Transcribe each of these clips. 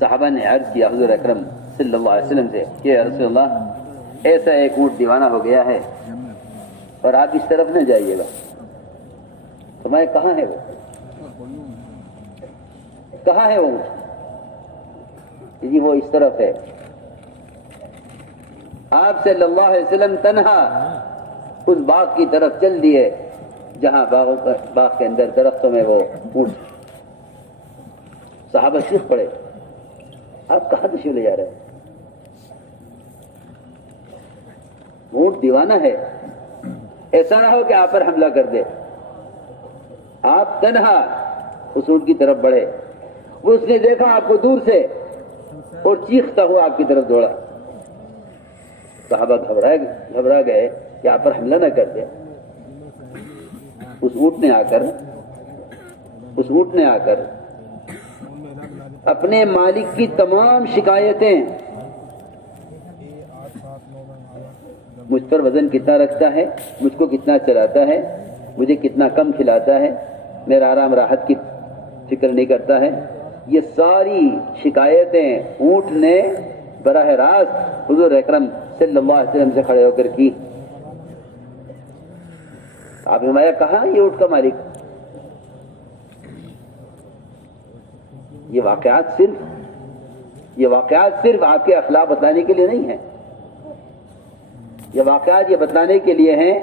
صحابہ نے عرض کیا حضور اکرم صلی اللہ علیہ وسلم سے کہ یا رسول اللہ ایسا ایک اونٹ دیوانہ ہو گیا ہے اور آپ اس طرف نہ جائیے گا. فرمایا کہاں ہے وہ, کہاں ہے وہ اونٹ؟ جی وہ اس طرف ہے. آپ صلی اللہ علیہ وسلم تنہا اس باغ کی طرف چل دیے جہاں باغ کے اندر درختوں میں وہ اونٹ. صحابہ چیخ پڑے آپ کہاں تشریف لے جا رہے ہیں؟ اونٹ دیوانہ ہے, ایسا نہ ہو کہ آپ پر حملہ کر دے. آپ تنہا اس اونٹ کی طرف بڑھے. وہ اس نے دیکھا آپ کو دور سے اور چیختا ہوا آپ کی طرف دوڑا. صحابہ گھبرا گئے کہ آپ پر حملہ نہ کر دے. اس اونٹ نے آ کر اپنے مالک کی تمام شکایتیں, مجھ پر وزن کتنا رکھتا ہے, مجھ کو کتنا چلاتا ہے, مجھے کتنا کم کھلاتا ہے, میرا آرام راحت کی فکر نہیں کرتا ہے, یہ ساری شکایتیں اونٹ نے براہ راست حضور اکرم صلی اللہ علیہ وسلم سے کھڑے ہو کر کی. آپ نے فرمایا کہاں یہ اونٹ کا مالک؟ یہ واقعات صرف آپ کے اخلاق بتلانے کے لیے نہیں ہیں. یہ واقعات یہ بتلانے کے لیے ہیں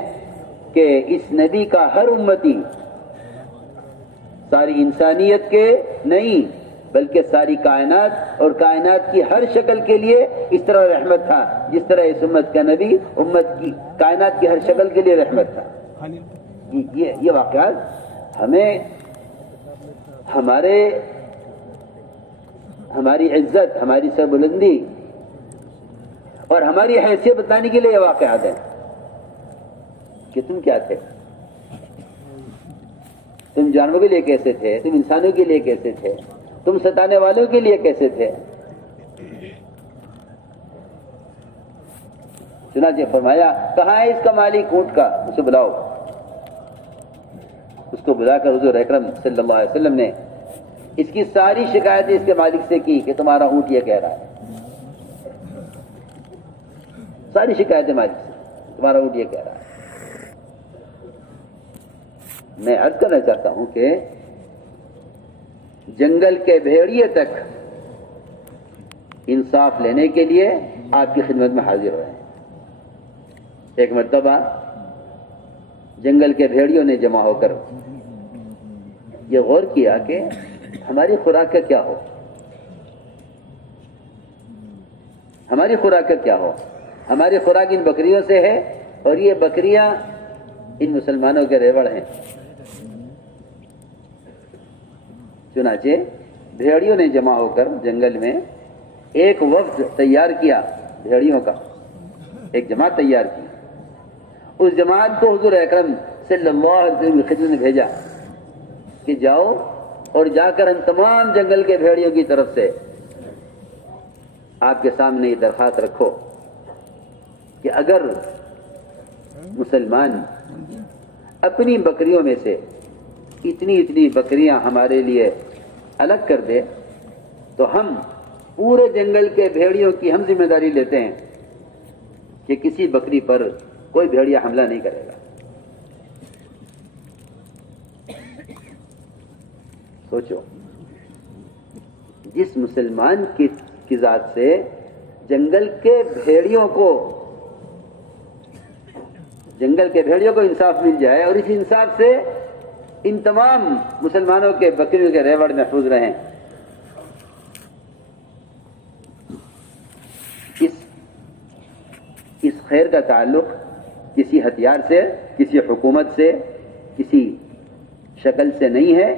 کہ اس نبی کا ہر امتی ساری انسانیت کے نہیں بلکہ ساری کائنات اور کائنات کی ہر شکل کے لیے اس طرح رحمت تھا جس طرح اس امت کا نبی امت کی کائنات کی ہر شکل کے لیے رحمت تھا. یہ واقعات ہمیں ہماری عزت, ہماری سربلندی اور ہماری حیثیت بتانے کے لیے یہ واقعات ہیں کہ تم کیا تھے, تم جانوروں کے لیے کیسے تھے, تم انسانوں کے لیے کیسے تھے, تم ستانے والوں کے لیے کیسے تھے. چنانچہ فرمایا کہاں ہے اس کا مالک اونٹ کا, اسے بلاؤ. اس کو بلا کر حضور اکرم صلی اللہ علیہ وسلم نے اس کی ساری شکایتیں اس کے مالک سے کی کہ تمہارا اونٹ یہ کہہ رہا ہے. ساری شکایتیں مالک سے, تمہارا اونٹ یہ کہہ رہا ہے. میں عرض کرنا چاہتا ہوں کہ جنگل کے بھیڑیے تک انصاف لینے کے لیے آپ کی خدمت میں حاضر ہوئے ہیں. ایک مرتبہ جنگل کے بھیڑیوں نے جمع ہو کر یہ غور کیا کہ ہماری خوراک کا کیا ہو, ہماری خوراک کا کیا ہو. ہماری خوراک ان بکریوں سے ہے اور یہ بکریاں ان مسلمانوں کے ریوڑ ہیں. چنانچہ بھیڑیوں نے جمع ہو کر جنگل میں ایک وفد تیار کیا, بھیڑیوں کا ایک جماعت تیار کی. اس جماعت کو حضور اکرم صلی اللہ علیہ وسلم کی خدمت میں بھیجا کہ جاؤ اور جا کر ہم تمام جنگل کے بھیڑیوں کی طرف سے آپ کے سامنے یہ درخواست رکھو کہ اگر مسلمان اپنی بکریوں میں سے اتنی بکریاں ہمارے لیے الگ کر دے تو ہم پورے جنگل کے بھیڑیوں کی ہم ذمہ داری لیتے ہیں کہ کسی بکری پر کوئی بھیڑیا حملہ نہیں کرے گا. سوچو, جس مسلمان کی ذات سے جنگل کے بھیڑیوں کو انصاف مل جائے اور اس انصاف سے ان تمام مسلمانوں کے بکریوں کے ریوڑ محفوظ رہیں. اس خیر کا تعلق کسی ہتھیار سے, کسی حکومت سے, کسی شکل سے نہیں ہے.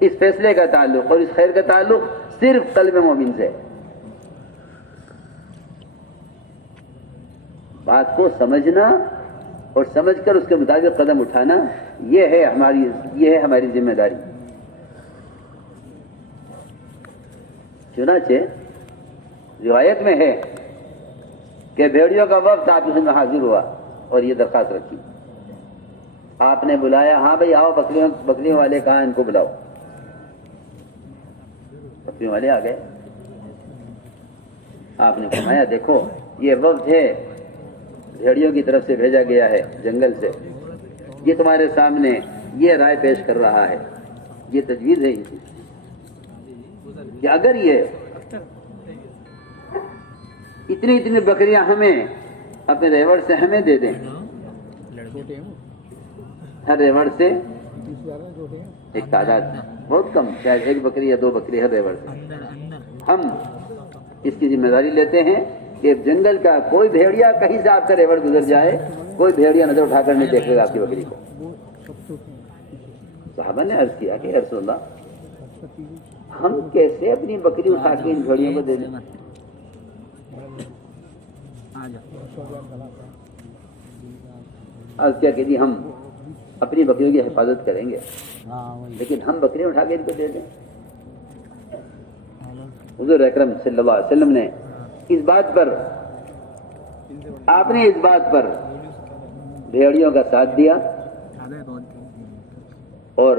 اس فیصلے کا تعلق اور اس خیر کا تعلق صرف قلب مومن سے. بات کو سمجھنا اور سمجھ کر اس کے مطابق قدم اٹھانا یہ ہے ہماری ذمہ داری. چنانچہ روایت میں ہے کہ بھیڑیوں کا وفد آپ کے سامنے حاضر ہوا اور یہ درخواست رکھی. آپ نے بلایا, ہاں بھائی آؤ, بکریوں والے کہاں, ان کو بلاؤ. بکریوں والے آ گئے. آپ نے فرمایا دیکھو یہ وفد ہے بھیڑیوں کی طرف سے بھیجا گیا ہے جنگل سے, یہ تمہارے سامنے یہ رائے پیش کر رہا ہے, یہ تجویز ہے ان کی کہ اگر یہ اتنی بکریاں ہمیں اپنے ریوڑ سے ہمیں دے دیں, ہر ریوڑ سے ایک تعداد بہت کم, شاید 1 بکری یا 2 بکری ہر ریوڑ سے, ہم اس کی ذمہ داری لیتے ہیں کہ جنگل کا کوئی بھیڑیا کہیں سے آپ کا ریوڑ گزر جائے, کوئی بھیڑیا نظر اٹھا کر نہیں دیکھے گا آپ کی بکری کو. صحابہ نے عرض کیا کہ یا رسول اللہ ہم کیسے اپنی بکری اٹھا کے ان بھیڑیوں کو دے دیں؟ عرض کیا کہ ہم اپنی بکریوں کی حفاظت کریں گے, لیکن ہم بکریاں اٹھا کے ان کو دے دیں. حضور اکرم صلی اللہ علیہ وسلم نے اس بات پر, آپ نے اس بات پر بھیڑیوں کا ساتھ دیا اور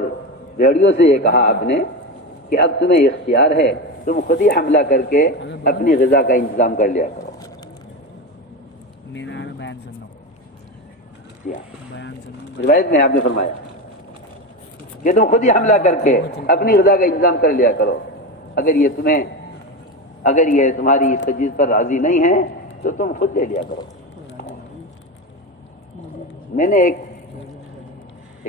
بھیڑیوں سے یہ کہا آپ نے کہ اب تمہیں اختیار ہے, تم خود ہی حملہ کر کے اپنی غذا کا انتظام کر لیا کرو. روایت میں آپ نے فرمایا کہ تم خود ہی حملہ کر کے اپنی غذا کا انتظام کر لیا کرو. اگر یہ تمہاری اس تجویز پر راضی نہیں ہے تو تم خود لے لیا کرو. میں نے ایک